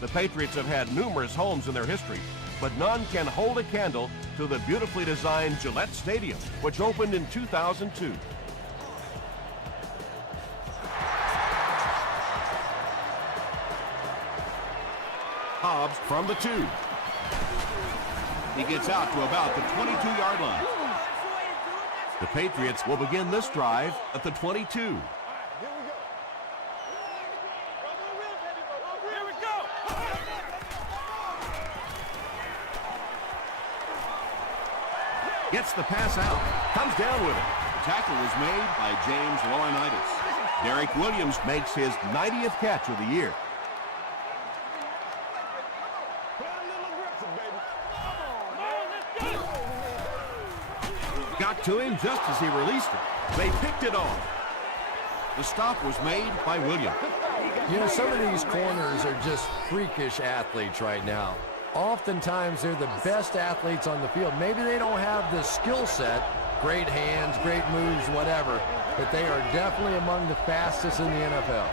The Patriots have had numerous homes in their history, but none can hold a candle to the beautifully designed Gillette Stadium, which opened in 2002. Hobbs from the 2. He gets out to about the 22-yard line. The Patriots will begin this drive at the 22. Gets the pass out. Comes down with it. The tackle was made by James Laurinaitis. Derek Williams makes his 90th catch of the year. Got to him just as he released it. They picked it off. The stop was made by Williams. You know, some of these corners are just freakish athletes right now. Oftentimes, they're the best athletes on the field. Maybe they don't have the skill set, great hands, great moves, whatever, but they are definitely among the fastest in the NFL.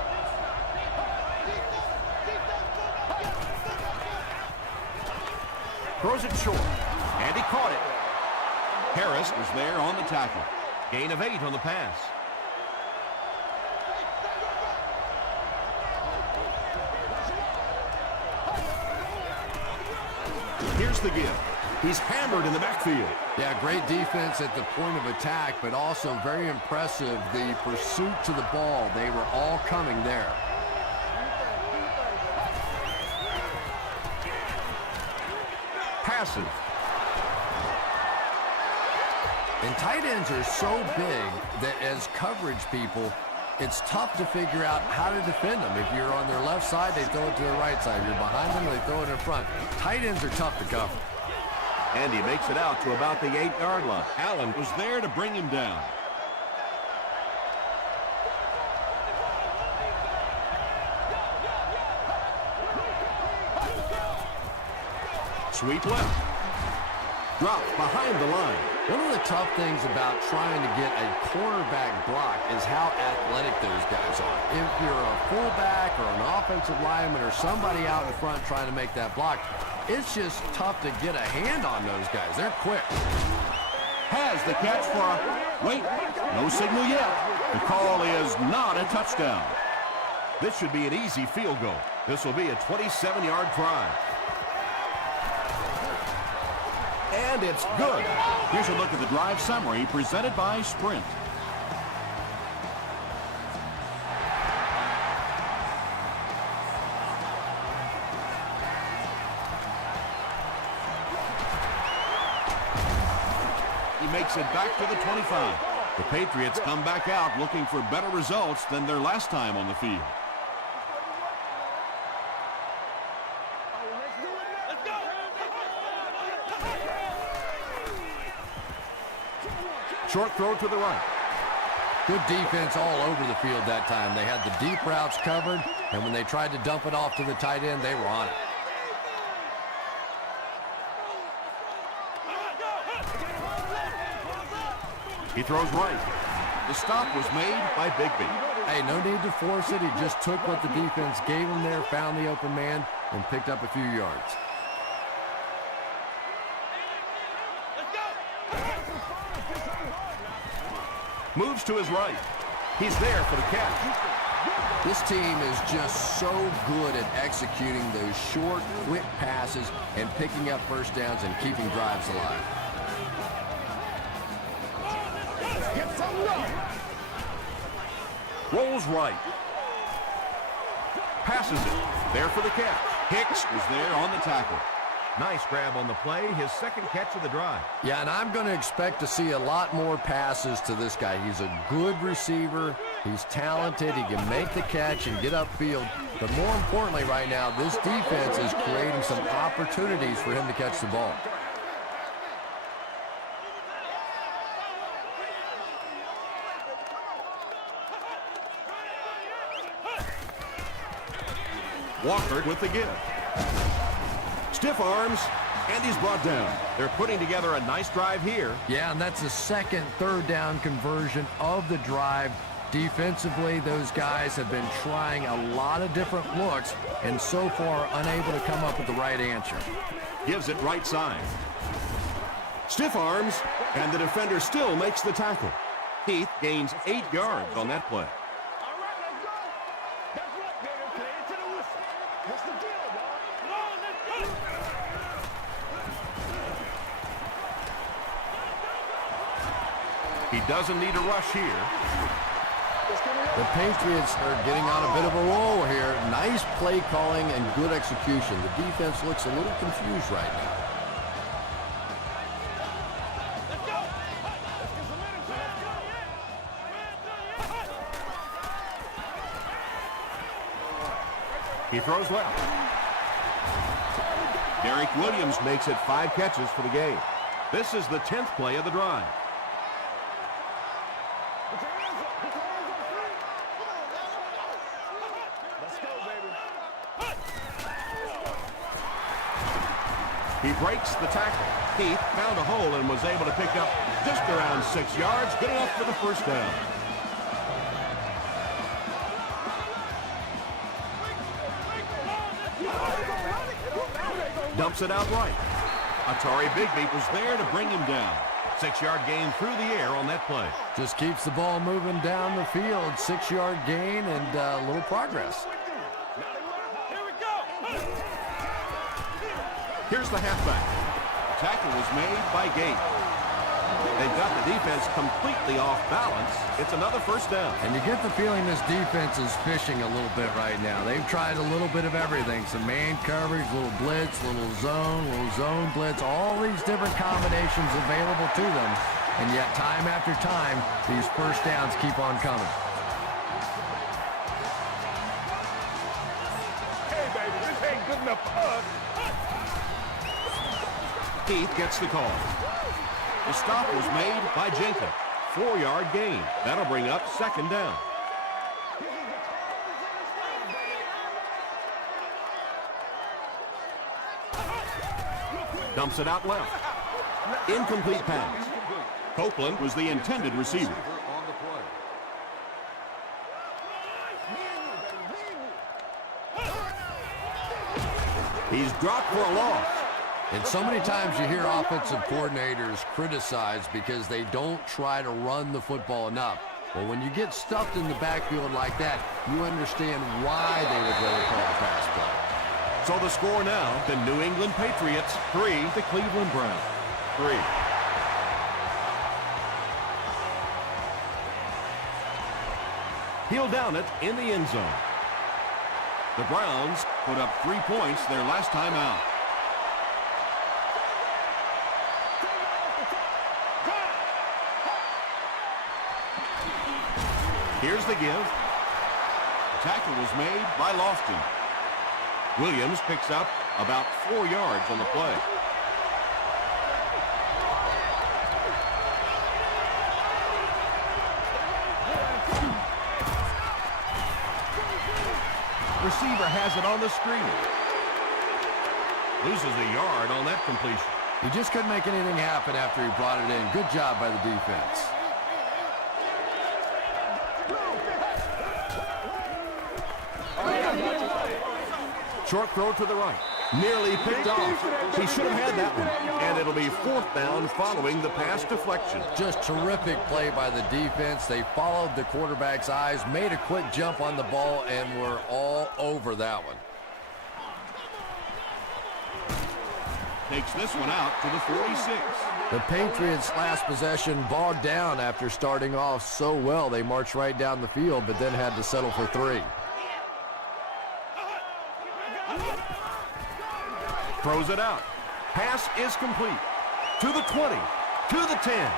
Throws it short, and he caught it. Harris was there on the tackle. Gain of 8 on the pass. Here's the give. He's hammered in the backfield. Yeah, great defense at the point of attack, but also very impressive, the pursuit to the ball. They were all coming there. Passive. And tight ends are so big that as coverage people, it's tough to figure out how to defend them. If you're on their left side, they throw it to the right side. If you're behind them, they throw it in front. Tight ends are tough to cover. And he makes it out to about the 8-yard line. Allen was there to bring him down. Sweep left. Drop behind the line. One of the tough things about trying to get a cornerback block is how athletic those guys are. If you're a fullback or an offensive lineman or somebody out in front trying to make that block, it's just tough to get a hand on those guys. They're quick. Has the catch for a... Wait, no signal yet. The call is not a touchdown. This should be an easy field goal. This will be a 27-yard drive. And it's good. Here's a look at the drive summary presented by Sprint. He makes it back to the 25. The Patriots come back out looking for better results than their last time on the field. Short throw to the right. Good defense all over the field that time. They had the deep routes covered, and when they tried to dump it off to the tight end, they were on it. He throws right. The stop was made by Bigby. Hey, no need to force it. He just took what the defense gave him there, found the open man, and picked up a few yards. Moves to his right. He's there for the catch. This team is just so good at executing those short, quick passes and picking up first downs and keeping drives alive. Rolls right. Passes it. There for the catch. Hicks was there on the tackle. Nice grab on the play, his second catch of the drive. Yeah, and I'm going to expect to see a lot more passes to this guy. He's a good receiver. He's talented. He can make the catch and get upfield. But more importantly right now, this defense is creating some opportunities for him to catch the ball. Walker with the give. Stiff arms, and he's brought down. They're putting together a nice drive here. Yeah, and that's the second third down conversion of the drive. Defensively, those guys have been trying a lot of different looks and so far unable to come up with the right answer. Gives it right side. Stiff arms, and the defender still makes the tackle. Heath gains 8 yards on that play. He doesn't need a rush here. The Patriots are getting on a bit of a roll here. Nice play calling and good execution. The defense looks a little confused right now. He throws left. Derek Williams makes it 5 catches for the game. This is the 10th play of the drive. He breaks the tackle. Heath found a hole and was able to pick up just around 6 yards, good enough for the first down. Dumps it out right. Atari Bigby was there to bring him down. 6-yard gain through the air on that play. Just keeps the ball moving down the field. 6-yard gain and a little progress. Here's the halfback. The tackle was made by Gate. They've got the defense completely off balance. It's another first down. And you get the feeling this defense is fishing a little bit right now. They've tried a little bit of everything. Some man coverage, little blitz, little zone blitz, all these different combinations available to them. And yet time after time, these first downs keep on coming. Hey, baby, this ain't good enough for us. Heath gets the call. The stop was made by Jenkins. 4-yard gain. That'll bring up second down. Dumps it out left. Incomplete pass. Copeland was the intended receiver. He's dropped for a loss. And so many times you hear offensive coordinators criticized because they don't try to run the football enough. Well, when you get stuffed in the backfield like that, you understand why they would rather call the pass play. So the score now, the New England Patriots 3, the Cleveland Browns 3. He'll down it in the end zone. The Browns put up 3 points their last time out. Here's the give. The tackle was made by Lofton. Williams picks up about 4 yards on the play. Receiver has it on the screen. Loses a yard on that completion. He just couldn't make anything happen after he brought it in. Good job by the defense. Short throw to the right. Nearly picked off. He should have had that one. And it'll be 4th down following the pass deflection. Just terrific play by the defense. They followed the quarterback's eyes, made a quick jump on the ball, and were all over that one. Takes this one out to the 46. The Patriots' last possession bogged down after starting off so well. They marched right down the field, but then had to settle for 3. Throws it out. Pass is complete. To the 20. To the 10.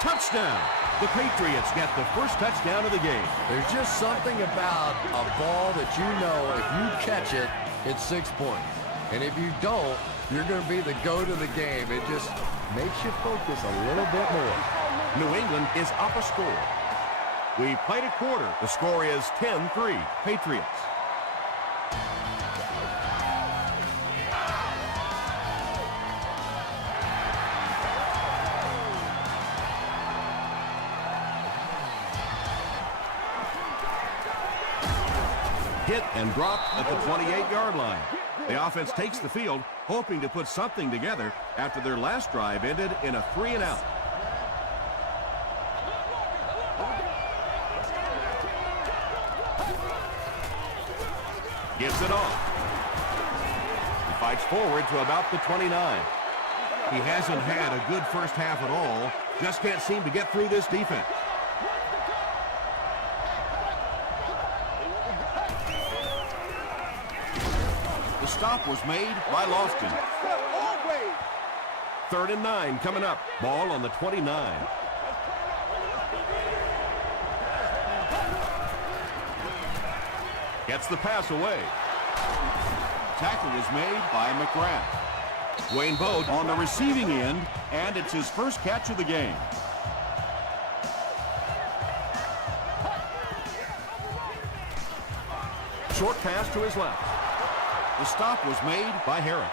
Touchdown. The Patriots get the first touchdown of the game. There's just something about a ball that you know if you catch it, it's 6 points. And if you don't, you're going to be the goat of the game. It just makes you focus a little bit more. New England is up a score. We played a quarter. The score is 10-3. Patriots. Hit and dropped at the 28-yard line. The offense takes the field, hoping to put something together after their last drive ended in a 3-and-out. Gives it off. He fights forward to about the 29. He hasn't had a good first half at all. Just can't seem to get through this defense. The stop was made by Lofton. 3rd and 9 coming up. Ball on the 29. Gets the pass away. Tackle was made by McGrath. Wayne Bode on the receiving end, and it's his first catch of the game. Short pass to his left. The stop was made by Harris.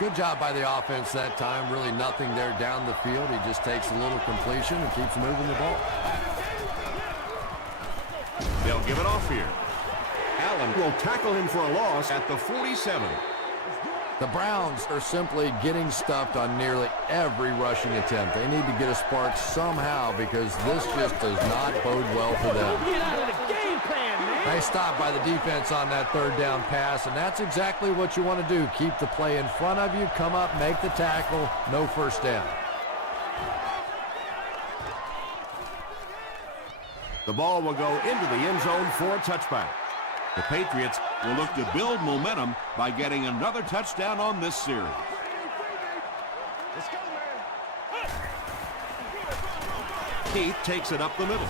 Good job by the offense that time. Really nothing there down the field. He just takes a little completion and keeps moving the ball. They'll give it off here. Allen will tackle him for a loss at the 47. The Browns are simply getting stuffed on nearly every rushing attempt. They need to get a spark somehow because this just does not bode well for them. Get out of the game plan, man. Nice stop by the defense on that 3rd down pass, and that's exactly what you want to do. Keep the play in front of you, come up, make the tackle, no first down. The ball will go into the end zone for a touchback. The Patriots will look to build momentum by getting another touchdown on this series. Keith takes it up the middle.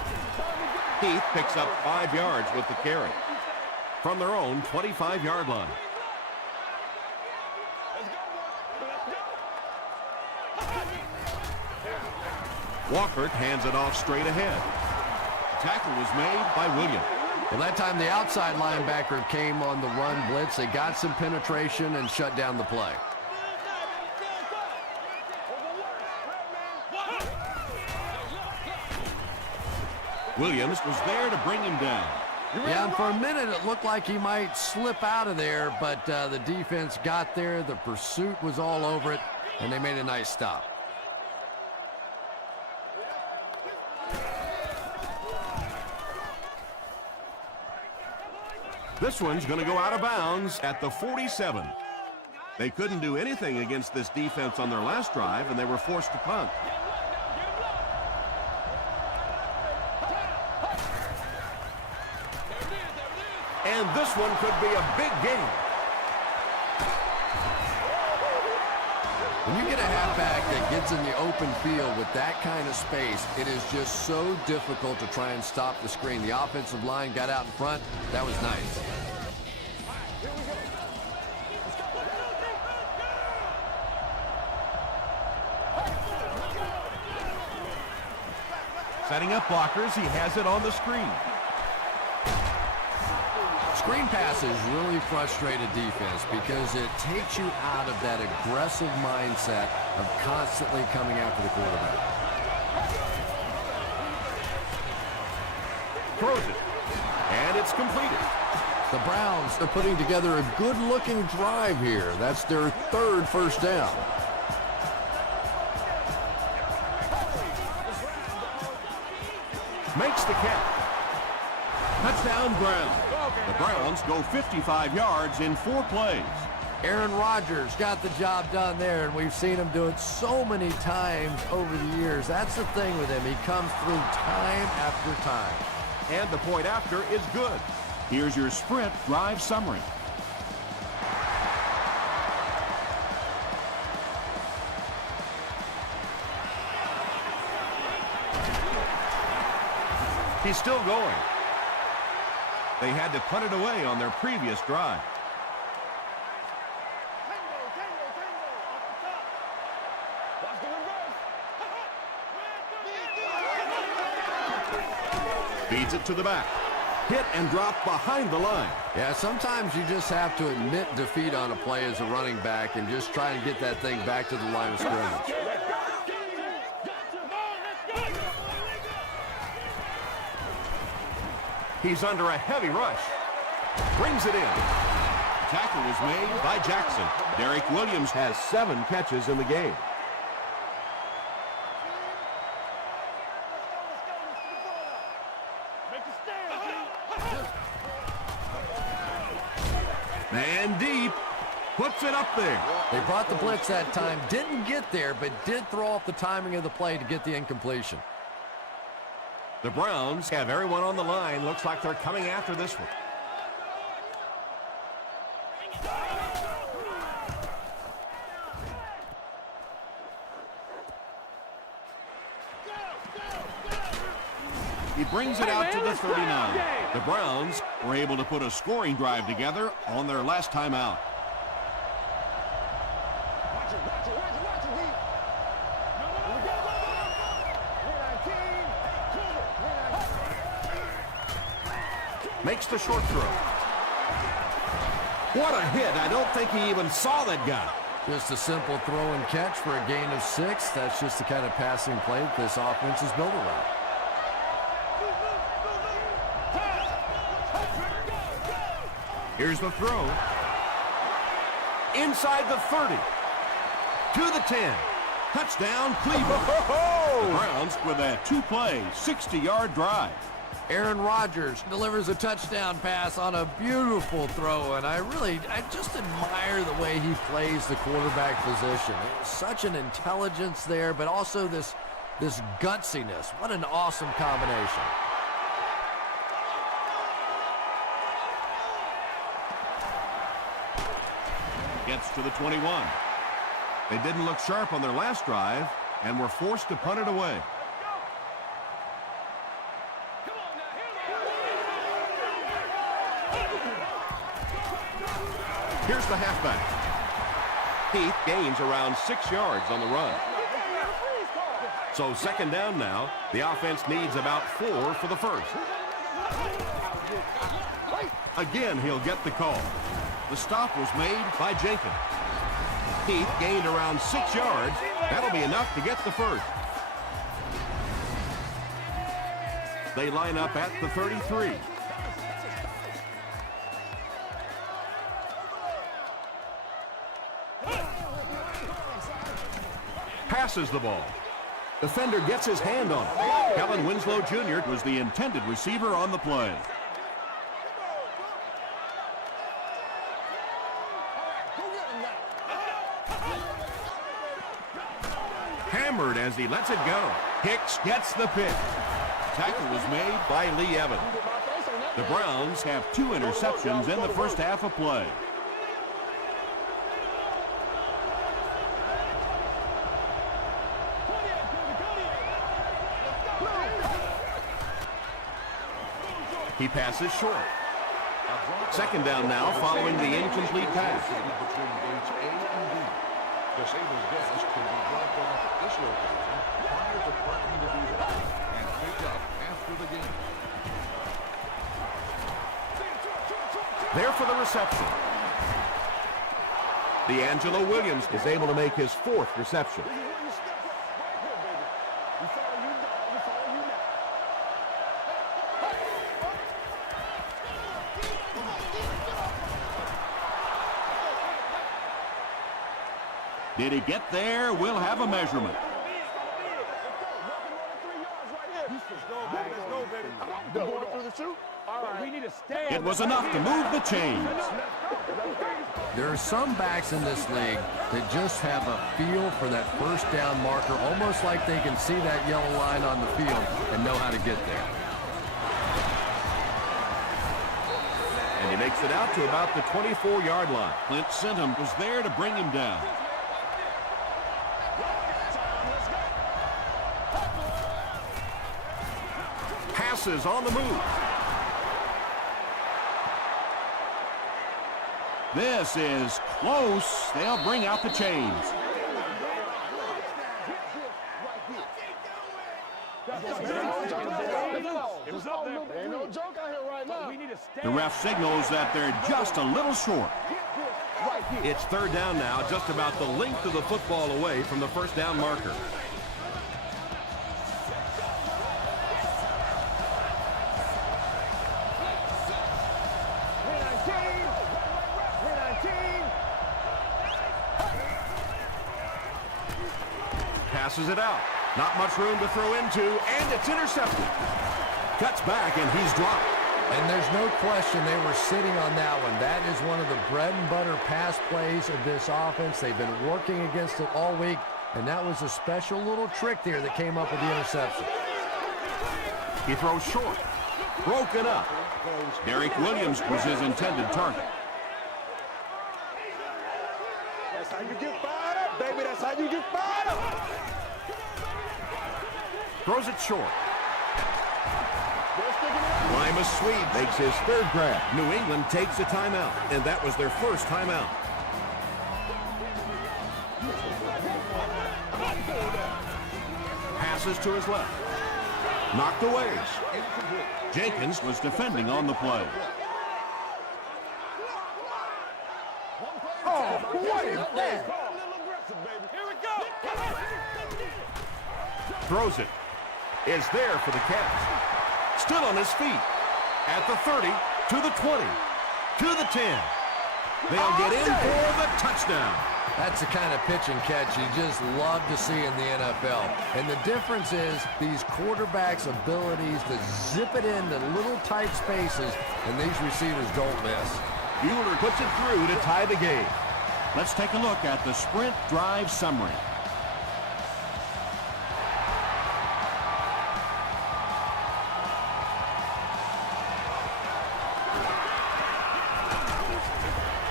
Keith picks up 5 yards with the carry from their own 25-yard line. Walker hands it off straight ahead. Tackle was made by Williams. Well, that time the outside linebacker came on the run blitz. They got some penetration and shut down the play. Williams was there to bring him down. Yeah, and for a minute it looked like he might slip out of there, but the defense got there. The pursuit was all over it, and they made a nice stop. This one's going to go out of bounds at the 47. They couldn't do anything against this defense on their last drive, and they were forced to punt. And this one could be a big game. When you get a halfback that gets in the open field with that kind of space, it is just so difficult to try and stop the screen. The offensive line got out in front. That was nice. Setting up blockers, he has it on the screen. Screen passes really frustrate a defense because it takes you out of that aggressive mindset of constantly coming after the quarterback. Throws it. And it's completed. The Browns are putting together a good-looking drive here. That's their 3rd first down. Makes the catch. Touchdown Browns. The Browns go 55 yards in 4 plays. Aaron Rodgers got the job done there, and we've seen him do it so many times over the years. That's the thing with him. He comes through time after time. And the point after is good. Here's your sprint drive summary. He's still going. They had to punt it away on their previous drive. Feeds it to the back. Hit and drop behind the line. Yeah, sometimes you just have to admit defeat on a play as a running back and just try and get that thing back to the line of scrimmage. He's under a heavy rush. Brings it in. Tackle was made by Jackson. Derek Williams has 7 catches in the game. Man deep. Puts it up there. They brought the blitz that time. Didn't get there, but did throw off the timing of the play to get the incompletion. The Browns have everyone on the line. Looks like they're coming after this one. He brings it out to the 39. The Browns were able to put a scoring drive together on their last time out. Makes the short throw. What a hit. I don't think he even saw that guy. Just a simple throw and catch for a gain of 6. That's just the kind of passing play that this offense is built around. Here's the throw. Inside the 30. To the 10. Touchdown, Cleveland. The Browns with a 2-play, 60-yard drive. Aaron Rodgers delivers a touchdown pass on a beautiful throw, and I just admire the way he plays the quarterback position. Such an intelligence there, but also this gutsiness. What an awesome combination. Gets to the 21. They didn't look sharp on their last drive and were forced to punt it away. Here's the halfback. Heath gains around 6 yards on the run. So second down now. The offense needs about 4 for the first. Again, he'll get the call. The stop was made by Jenkins. Heath gained around 6 yards. That'll be enough to get the first. They line up at the 33. Passes the ball. Defender gets his hand on it. Kellen Winslow Jr. was the intended receiver on the play. Hammered as he lets it go. Hicks gets the pick. Tackle was made by Lee Evans. The Browns have 2 interceptions in the first half of play. He passes short. Second down now following the incomplete pass. Between gates A and B. Disabled guests can be dropped off at this location prior to parking to do that and picked up after the game. There for the reception. D'Angelo Williams is able to make his 4th reception. Did he get there? We'll have a measurement. It was enough to move the chains. There are some backs in this league that just have a feel for that first down marker, almost like they can see that yellow line on the field and know how to get there. And he makes it out to about the 24-yard line. Clint Sentum was there to bring him down. Passes on the move. This is close. They'll bring out the chains. The ref signals that they're just a little short. It's third down now, just about the length of the football away from the first down marker. passes it out. Not much room to throw into, and it's intercepted. Cuts back, and he's dropped. And there's no question they were sitting on that one. That is one of the bread and butter pass plays of this offense. They've been working against it all week, and that was a special little trick there that came up with the interception. He throws short. Broken up. Derek Williams was his intended target. That's how you get fired up, baby. That's how you get fired up. Throws it short. Limas Swede makes his third grab. New England takes a timeout, and that was their first timeout. Passes to his left. Knocked away. Jenkins was defending on the play. Oh, what is that? Throws it. Is there for the catch. Still on his feet. At the 30, to the 20, to the 10. They'll get in for the touchdown. That's the kind of pitch and catch you just love to see in the NFL. And the difference is these quarterbacks' abilities to zip it into little tight spaces, and these receivers don't miss. Bueller puts it through to tie the game. Let's take a look at the sprint drive summary.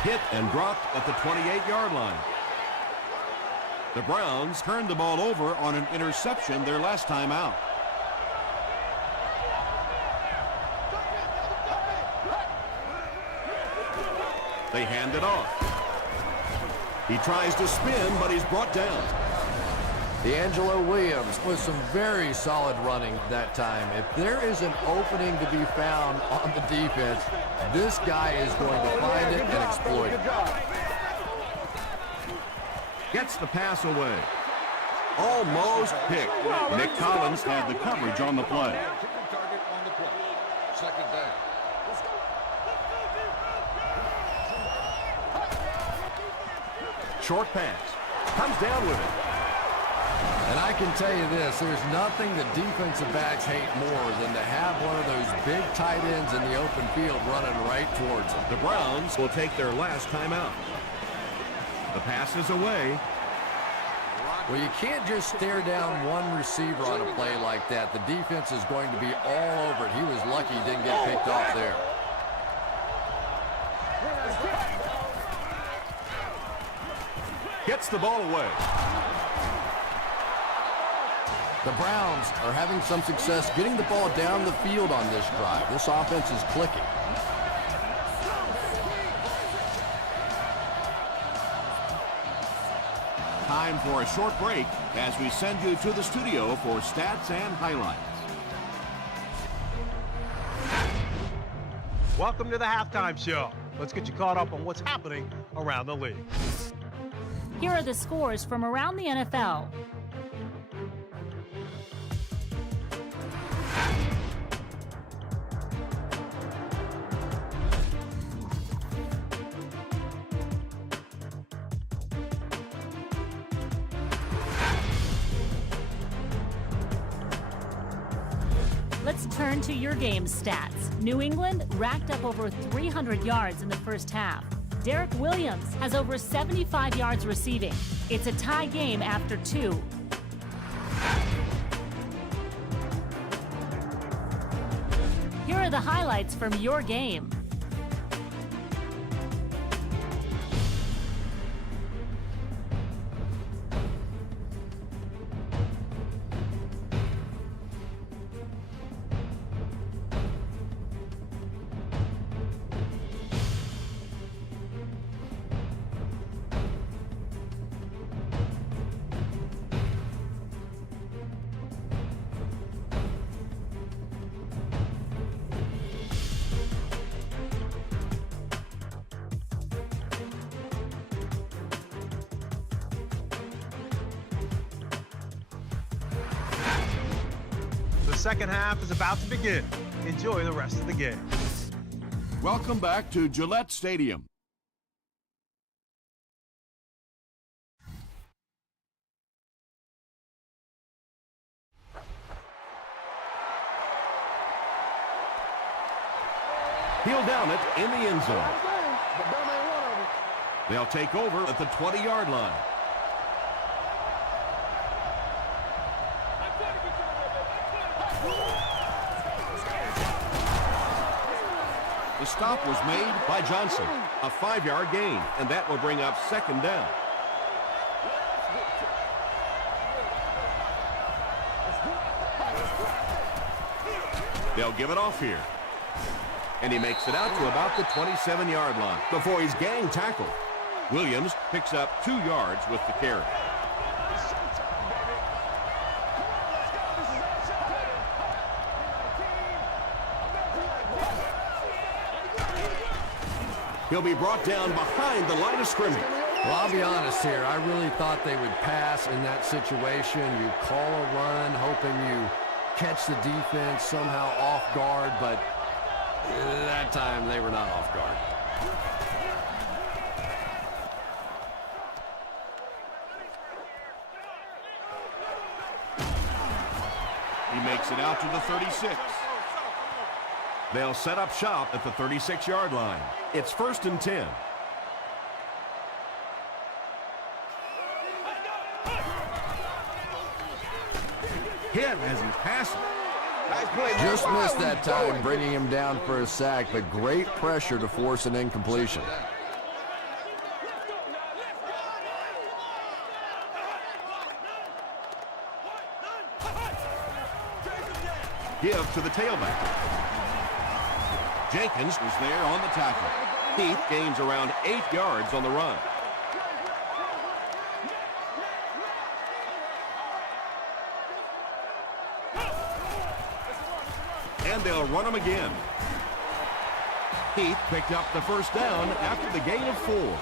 Hit and dropped at the 28-yard line. The Browns turned the ball over on an interception their last time out. They hand it off. He tries to spin, but he's brought down. D'Angelo Williams with some very solid running that time. If there is an opening to be found on the defense, this guy is going to find it and exploit it. Gets the pass away. Almost picked. Nick Collins had the coverage on the play. Target on the play. Second down. Short pass. Comes down with it. And I can tell you this, there's nothing the defensive backs hate more than to have one of those big tight ends in the open field running right towards them. The Browns will take their last timeout. The pass is away. Well, you can't just stare down one receiver on a play like that. The defense is going to be all over it. He was lucky he didn't get picked off there. Gets the ball away. The Browns are having some success getting the ball down the field on this drive. This offense is clicking. Time for a short break as we send you to the studio for stats and highlights. Welcome to the halftime show. Let's get you caught up on what's happening around the league. Here are the scores from around the NFL. Let's turn to your game stats. New England racked up over 300 yards in the first half. Derek Williams has over 75 yards receiving. It's a tie game after 2. Here are the highlights from your game. The second half is about to begin. Enjoy the rest of the game. Welcome back to Gillette Stadium. He'll down it in the end zone. They'll take over at the 20-yard line. The stop was made by Johnson. A 5-yard gain, and that will bring up second down. They'll give it off here. And he makes it out to about the 27-yard line before he's gang tackled. Williams picks up 2 yards with the carry. He'll be brought down behind the line of scrimmage. Well, I'll be honest here. I really thought they would pass in that situation. You call a run, hoping you catch the defense somehow off guard, but that time they were not off guard. He makes it out to the 36. They'll set up shop at the 36-yard line. It's 1st and 10. Hit as he's passing. Nice play. Just missed that time, bringing him down for a sack, but great pressure to force an incompletion. Give to the tailback. Jenkins was there on the tackle. Heath gains around 8 yards on the run. And they'll run him again. Heath picked up the first down after the gain of 4.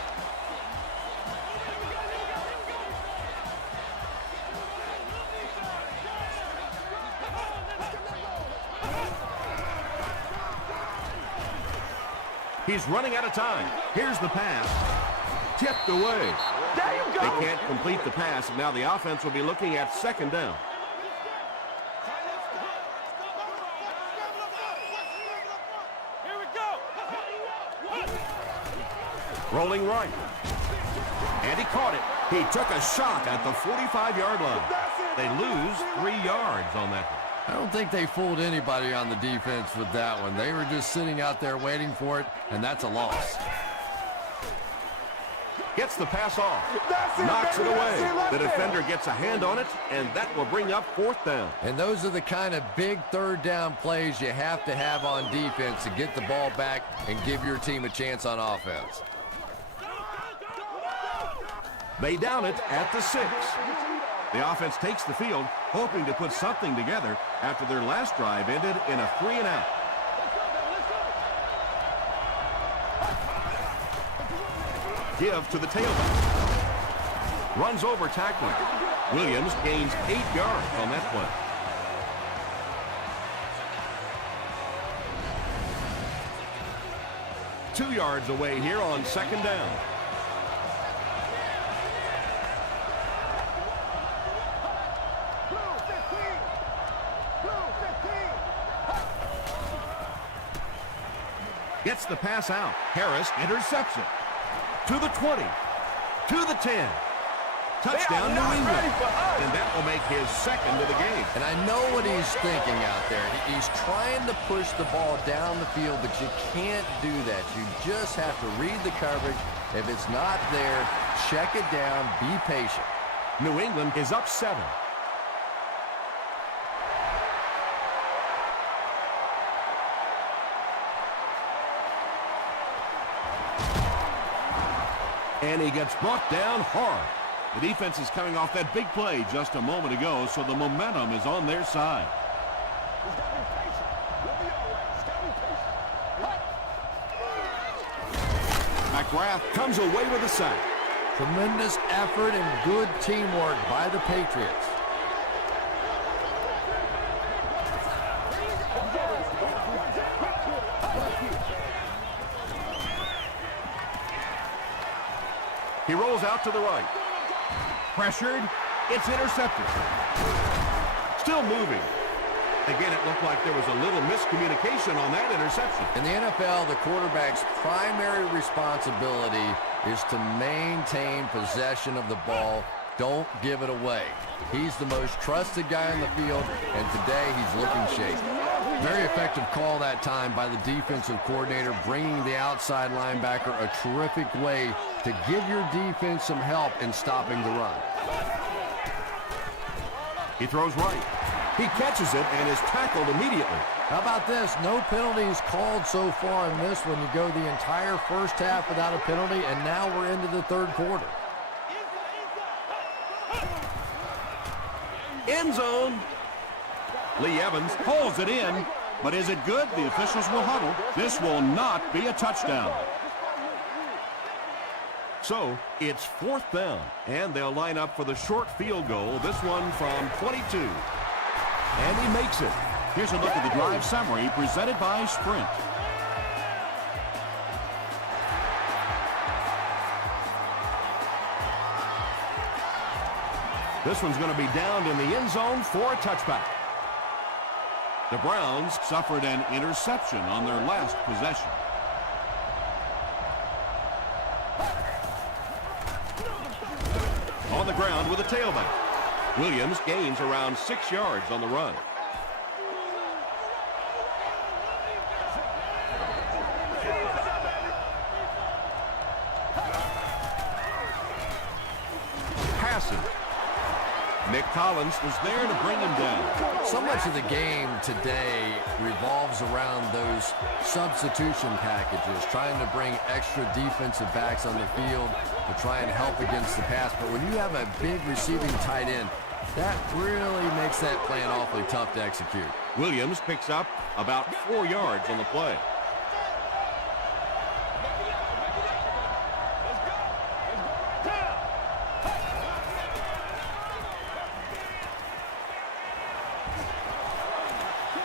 He's running out of time. Here's the pass. Tipped away. There you go. They can't complete the pass, and now the offense will be looking at second down. Here we go. Rolling right. And he caught it. He took a shot at the 45-yard line. They lose 3 yards on that one. I don't think they fooled anybody on the defense with that one. They were just sitting out there waiting for it, and that's a loss. Gets the pass off. That's it, Knocks it baby. away. That's it right The there. defender gets a hand on it, and that will bring up 4th down. And those are the kind of big third down plays you have to have on defense to get the ball back and give your team a chance on offense. They down it at the 6. The offense takes the field, hoping to put something together after their last drive ended in a 3-and-out. Give to the tailback. Runs over tackling. Williams gains 8 yards on that play. Two yards away here on second down. Gets the pass out. Harris intercepts it. To the 20. To the 10. Touchdown, New England. And that will make his second of the game. And I know what he's thinking out there. He's trying to push the ball down the field, but you can't do that. You just have to read the coverage. If it's not there, check it down, be patient. New England is up 7. And he gets brought down hard. The defense is coming off that big play just a moment ago, so the momentum is on their side. McGrath comes away with a sack. Tremendous effort and good teamwork by the Patriots. He rolls out to the right. Pressured. It's intercepted. Still moving. Again, it looked like there was a little miscommunication on that interception. In the NFL, the quarterback's primary responsibility is to maintain possession of the ball. Don't give it away. He's the most trusted guy on the field, and today he's looking shaky. Very effective call that time by the defensive coordinator, bringing the outside linebacker a terrific way to give your defense some help in stopping the run. He throws right. He catches it and is tackled immediately. How about this? No penalties called so far in this one. You go the entire first half without a penalty, and now we're into the third quarter. End zone. Lee Evans pulls it in, but is it good? The officials will huddle. This will not be a touchdown. So it's 4th down, and they'll line up for the short field goal, this one from 22. And he makes it. Here's a look at the drive summary presented by Sprint. This one's going to be downed in the end zone for a touchback. The Browns suffered an interception on their last possession. On the ground with a tailback. Williams gains around 6 yards on the run. Passing. Nick Collins was there to bring him down. So much of the game today revolves around those substitution packages, trying to bring extra defensive backs on the field to try and help against the pass. But when you have a big receiving tight end, that really makes that plan awfully tough to execute. Williams picks up about 4 yards on the play.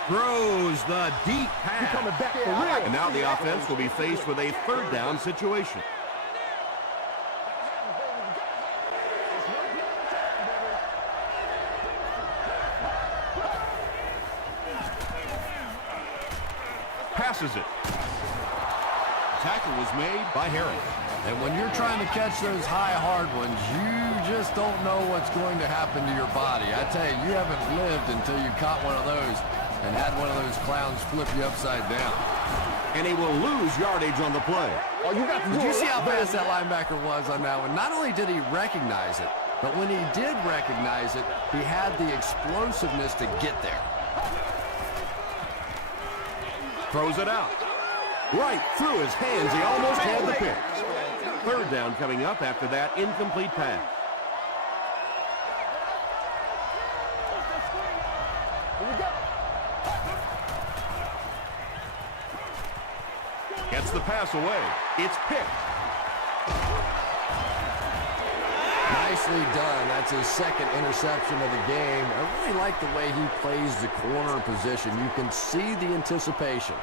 Throws the deep pass. Coming back for real. And now the offense will be faced with a 3rd down situation. Passes it. Tackle was made by Harris. And when you're trying to catch those high, hard ones, you just don't know what's going to happen to your body. I tell you, you haven't lived until you caught one of those and had one of those clowns flip you upside down. And he will lose yardage on the play. Oh, you got to Did you see how fast that linebacker was on that one? Not only did he recognize it, but when he did recognize it, he had the explosiveness to get there. Throws it out. Right through his hands. He almost had the pick. 3rd down coming up after that incomplete pass. Gets the pass away. It's picked. Nicely done. That's his 2nd interception of the game. I really like the way he plays the corner position. You can see the anticipation.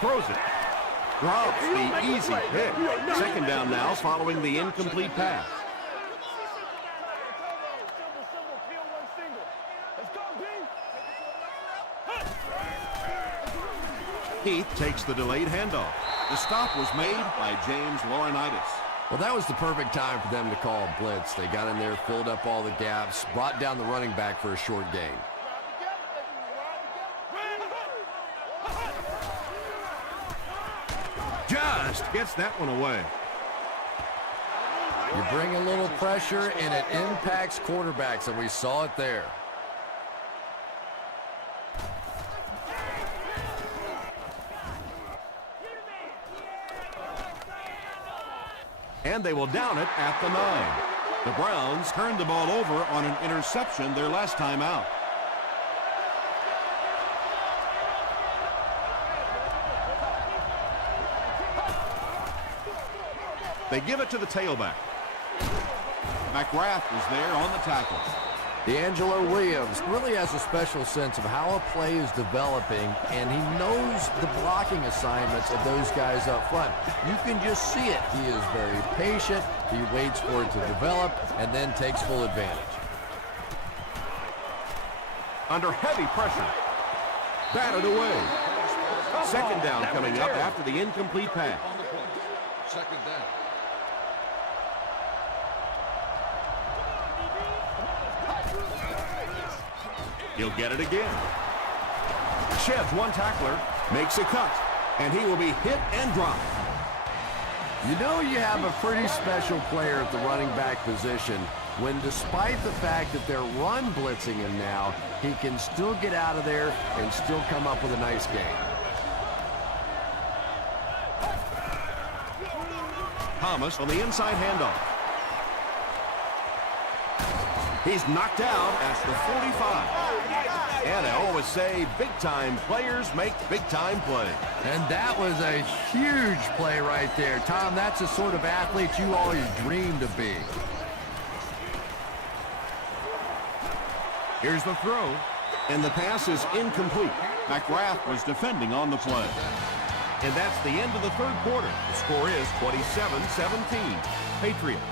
Throws it. Drops the easy pick. 2nd down now following the incomplete pass. Heath takes the delayed handoff. The stop was made by James Laurinaitis. Well, that was the perfect time for them to call a blitz. They got in there, filled up all the gaps, brought down the running back for a short gain. Just gets that one away. You bring a little pressure, and it impacts quarterbacks, and we saw it there. And they will down it at the 9. The Browns turned the ball over on an interception their last time out. They give it to the tailback. McGrath was there on the tackle. D'Angelo Williams really has a special sense of how a play is developing, and he knows the blocking assignments of those guys up front. You can just see it. He is very patient. He waits for it to develop and then takes full advantage. Under heavy pressure. Batted away. Second down coming up after the incomplete pass. On the play. Second down. He'll get it again. Sheds one tackler, makes a cut, and he will be hit and dropped. You know you have a pretty special player at the running back position when, despite the fact that they're run blitzing him now, he can still get out of there and still come up with a nice game. Thomas on the inside handoff. He's knocked out at the 45. And I always say, big-time players make big-time plays. And that was a huge play right there. Tom, that's the sort of athlete you always dreamed to be. Here's the throw, and the pass is incomplete. McGrath was defending on the play. And that's the end of the third quarter. The score is 27-17. Patriots.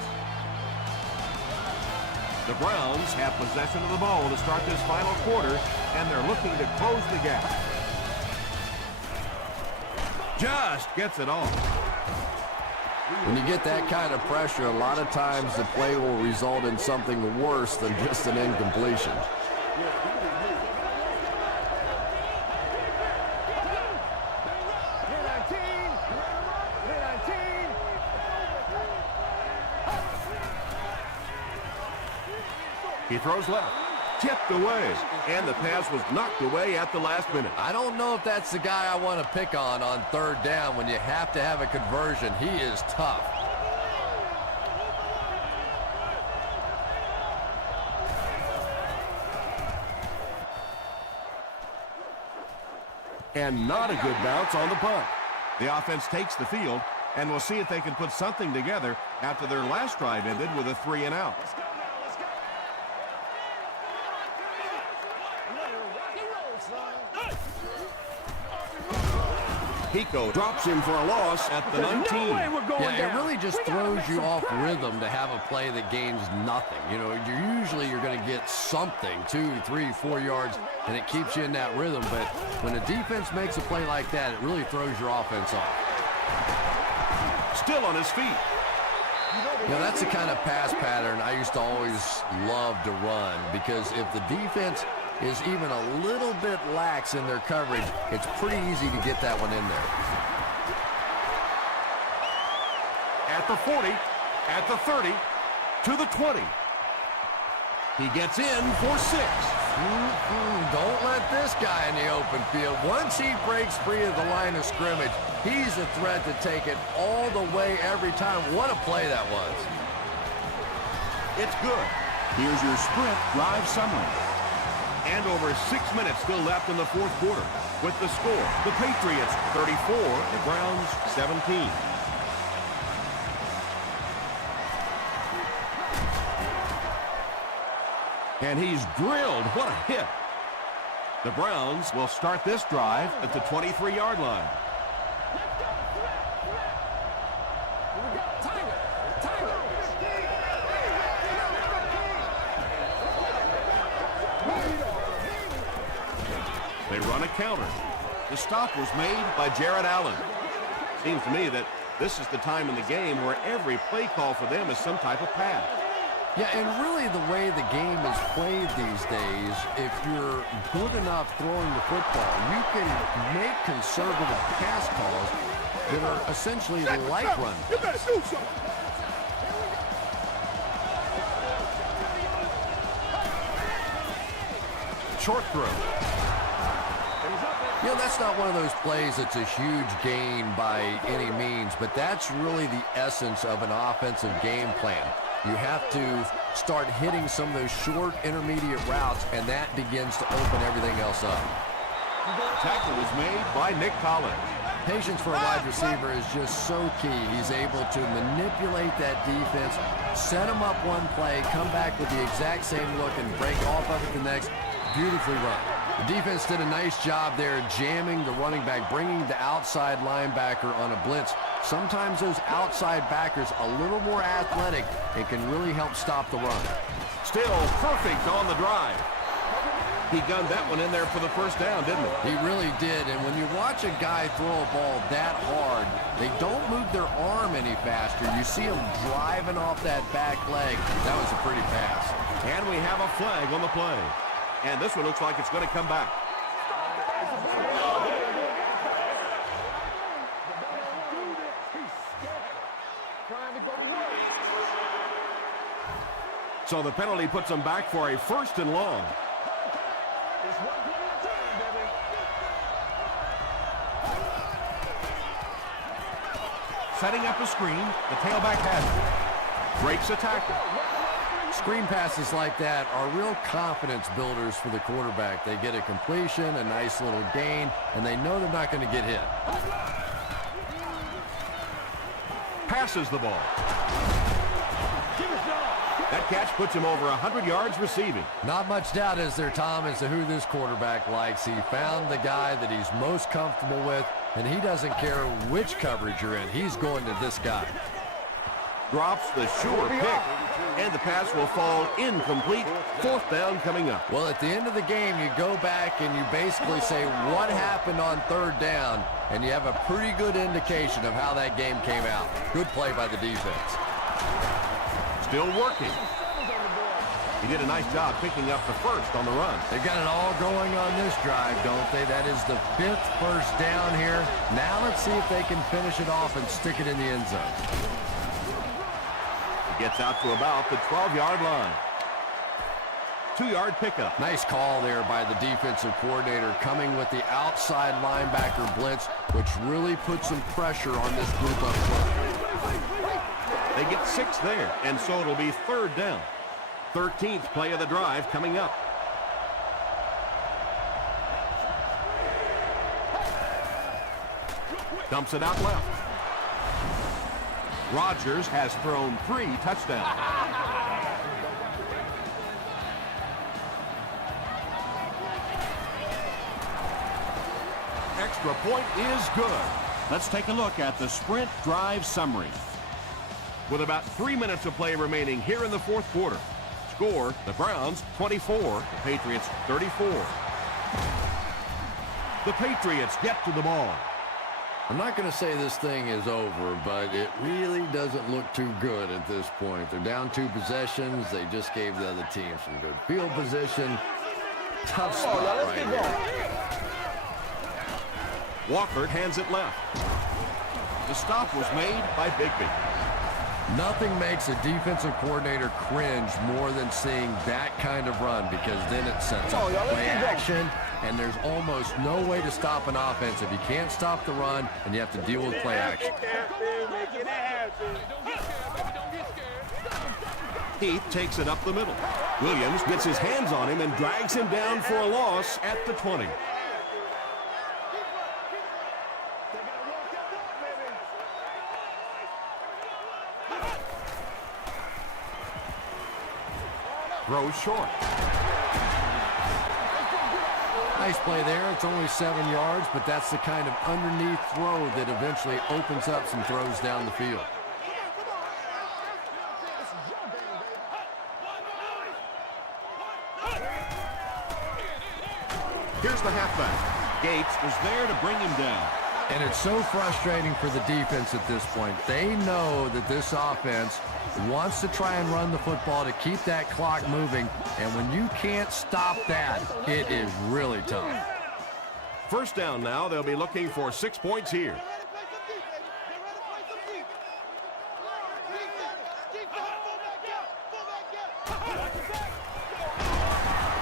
The Browns have possession of the ball to start this final quarter, and they're looking to close the gap. Just gets it off. When you get that kind of pressure, a lot of times the play will result in something worse than just an incompletion. He throws left, tipped away, and the pass was knocked away at the last minute. I don't know if that's the guy I want to pick on third down when you have to have a conversion. He is tough. And not a good bounce on the punt. The offense takes the field, and we'll see if they can put something together after their last drive ended with a 3-and-out. Pico drops him for a loss at the 19. No way we're going Yeah, down. it really just throws you off rhythm to have a play that gains nothing. You know, you're going to get something, 2, 3, 4 yards, and it keeps you in that rhythm. But when a defense makes a play like that, it really throws your offense off. Still on his feet. You know, that's the kind of pass pattern I used to always love to run, because if the defense is even a little bit lax in their coverage, it's pretty easy to get that one in there. At the 40, at the 30, to the 20. He gets in for 6. Don't let this guy in the open field. Once he breaks free of the line of scrimmage, he's a threat to take it all the way every time. What a play that was. It's good. Here's your sprint drive summary. And over 6 minutes still left in the fourth quarter. With the score, the Patriots 34, the Browns 17. And he's drilled. What a hit. The Browns will start this drive at the 23-yard line. They run a counter. The stop was made by Jared Allen. Seems to me that this is the time in the game where every play call for them is some type of pass. Yeah, and really the way the game is played these days, if you're good enough throwing the football, you can make conservative pass calls that are essentially like run. You better do something. Short throw. You know, that's not one of those plays that's a huge gain by any means, but that's really the essence of an offensive game plan. You have to start hitting some of those short intermediate routes, and that begins to open everything else up. Tackle was made by Nick Collins. Patience for a wide receiver is just so key. He's able to manipulate that defense, set them up one play, come back with the exact same look, and break off of it the next. Beautifully run. The defense did a nice job there jamming the running back, bringing the outside linebacker on a blitz. Sometimes those outside backers a little more athletic and can really help stop the run. Still perfect on the drive. He gunned that one in there for the first down, didn't he? He really did, and when you watch a guy throw a ball that hard, they don't move their arm any faster. You see him driving off that back leg. That was a pretty pass. And we have a flag on the play. And this one looks like it's going to come back. So the penalty puts them back for a 1st and long. Setting up a screen. The tailback has it. Breaks a tackle. Screen passes like that are real confidence builders for the quarterback. They get a completion, a nice little gain, and they know they're not going to get hit. Passes the ball. That catch puts him over 100 yards receiving. Not much doubt is there, Tom, as to who this quarterback likes. He found the guy that he's most comfortable with, and he doesn't care which coverage you're in. He's going to this guy. Drops the sure pick, and the pass will fall incomplete. 4th down coming up. Well, at the end of the game, you go back and you basically say what happened on 3rd down, and you have a pretty good indication of how that game came out. Good play by the defense. Still working. He did a nice job picking up the 1st on the run. They've got it all going on this drive, don't they? That is the 5th first down here. Now let's see if they can finish it off and stick it in the end zone. He gets out to about the 12-yard line. 2-yard pickup. Nice call there by the defensive coordinator, coming with the outside linebacker blitz, which really puts some pressure on this group up front. They get 6 there, and so it'll be 3rd down. 13th play of the drive coming up. Dumps it out left. Rodgers has thrown 3 touchdowns. Extra point is good. Let's take a look at the sprint drive summary. With about 3 minutes of play remaining here in the 4th quarter. Score, the Browns 24, the Patriots 34. The Patriots get to the ball. I'm not going to say this thing is over, but it really doesn't look too good at this point. They're down 2 possessions. They just gave the other team some good field position. Tough spot right here. Walker hands it left. The stop was made by Bigby. Nothing makes a defensive coordinator cringe more than seeing that kind of run, because then it sets up play action, and there's almost no way to stop an offense if you can't stop the run and you have to deal with play action. Heath takes it up the middle. Williams gets his hands on him and drags him down for a loss at the 20. Throws short. Nice play there. It's only 7 yards, but that's the kind of underneath throw that eventually opens up some throws down the field. Here's the halfback. Gates was there to bring him down. And it's so frustrating for the defense at this point. They know that this offense wants to try and run the football to keep that clock moving, and when you can't stop that, it is really tough. 1st down now. They'll be looking for 6 points here.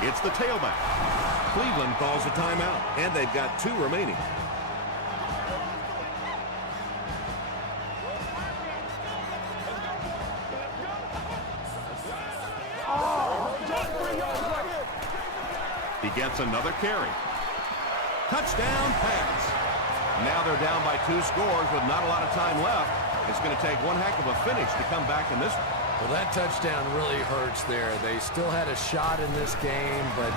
It's the tailback. Cleveland calls a timeout, and they've got 2 remaining. He gets another carry. Touchdown pass. Now they're down by 2 scores with not a lot of time left. It's going to take one heck of a finish to come back in this one. Well, that touchdown really hurts there. They still had a shot in this game, but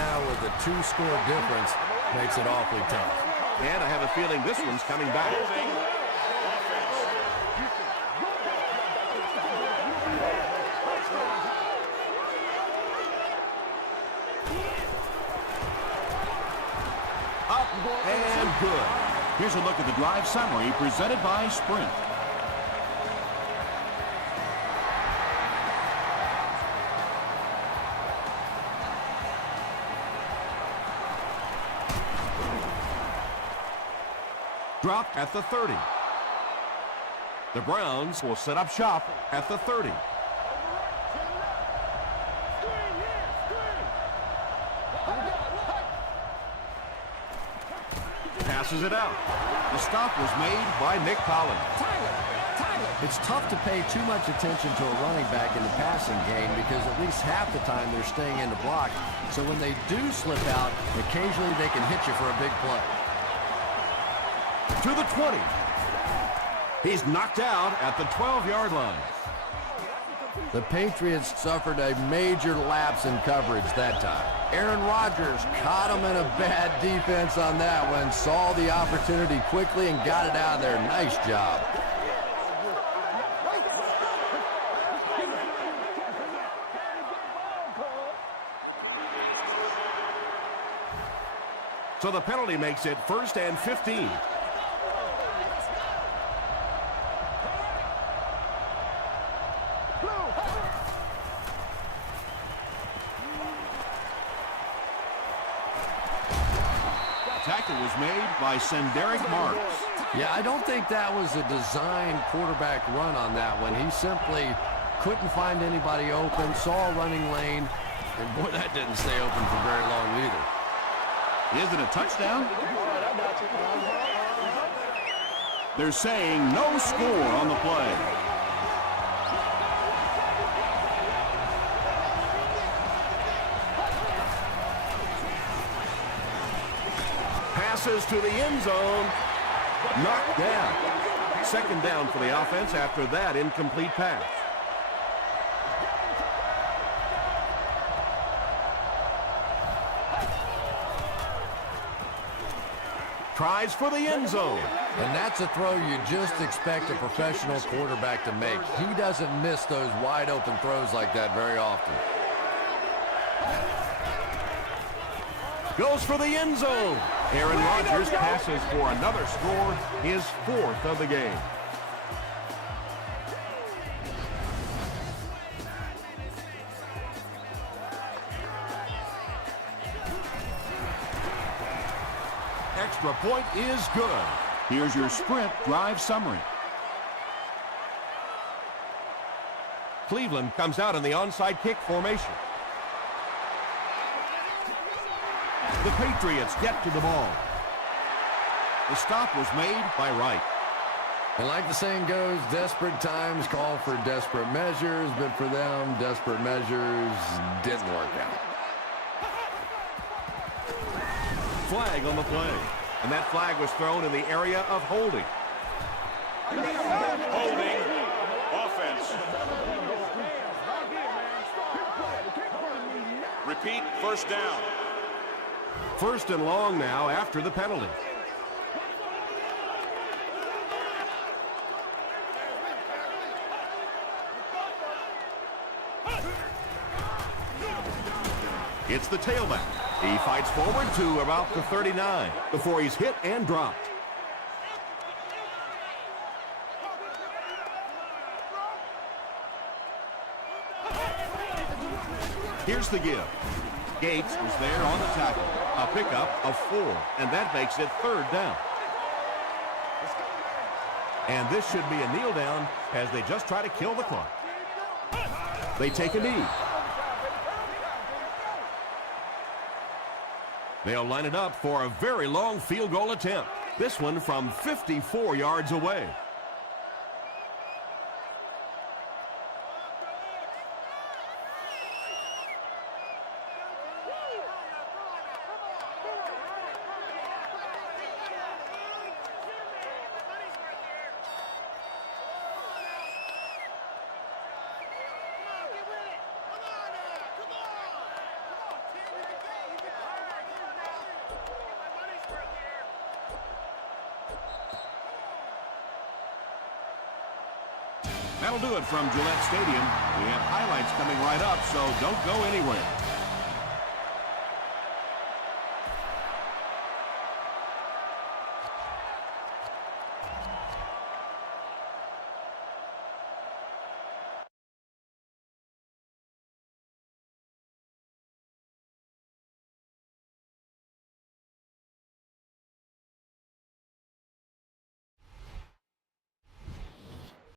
now with a 2-score difference, makes it awfully tough. And I have a feeling this one's coming back. Up and good. Here's a look at the drive summary presented by Sprint. Drop at the 30. The Browns will set up shop at the 30. Passes it out. The stop was made by Nick Collins. It's tough to pay too much attention to a running back in the passing game because at least half the time they're staying in the block. So when they do slip out, occasionally they can hit you for a big play. To the 20. He's knocked out at the 12-yard line. The Patriots suffered a major lapse in coverage that time. Aaron Rodgers caught him in a bad defense on that one, saw the opportunity quickly and got it out of there. Nice job. So the penalty makes it 1st and 15. Tackle was made by Senderick Marks. Yeah, I don't think that was a designed quarterback run on that one. He simply couldn't find anybody open, saw a running lane, and boy, that didn't stay open for very long either. Is it a touchdown? They're saying no score on the play. Passes to the end zone. Knocked down. 2nd down for the offense after that incomplete pass. Tries for the end zone. And that's a throw you just expect a professional quarterback to make. He doesn't miss those wide open throws like that very often. Goes for the end zone. Aaron Rodgers passes for another score, his 4th of the game. Extra point is good. Here's your Sprint drive summary. Cleveland comes out in the onside kick formation. The Patriots get to the ball. The stop was made by Wright. And like the saying goes, desperate times call for desperate measures, but for them, desperate measures didn't work out. Flag on the play. And that flag was thrown in the area of holding. Holding. Offense. Repeat, 1st down. 1st and long now after the penalty. It's the tailback. He fights forward to about the 39 before he's hit and dropped. Here's the give. Gates was there on the tackle. A pickup of 4, and that makes it 3rd down. And this should be a kneel down as they just try to kill the clock. They take a knee. They'll line it up for a very long field goal attempt. This one from 54 yards away. that'll do it from Gillette Stadium. We have highlights coming right up, so don't go anywhere.